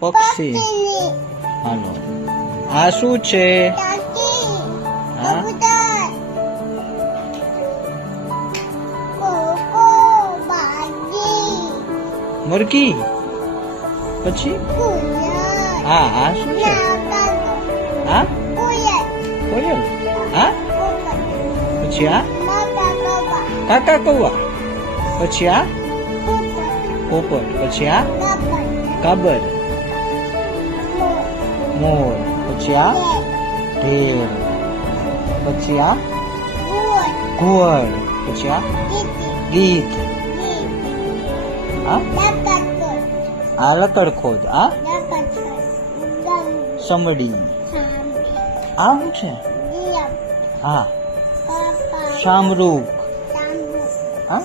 પક્ષી. હાલો, આ શું છે? હા, મુર્ગી. પછી હા, આ શું છે? હા, કોયલ. હા, પછી આ કાકા કૌવા. પછી આ પોપટ. પછી આ કાબર. મોર. પછી આ ઢેલ. પછી આ ઘુવડ. પછી આ ગીધ. આ લકડખોદ. આ સમડી. આ શું છે? હા, શામરૂખ. હા,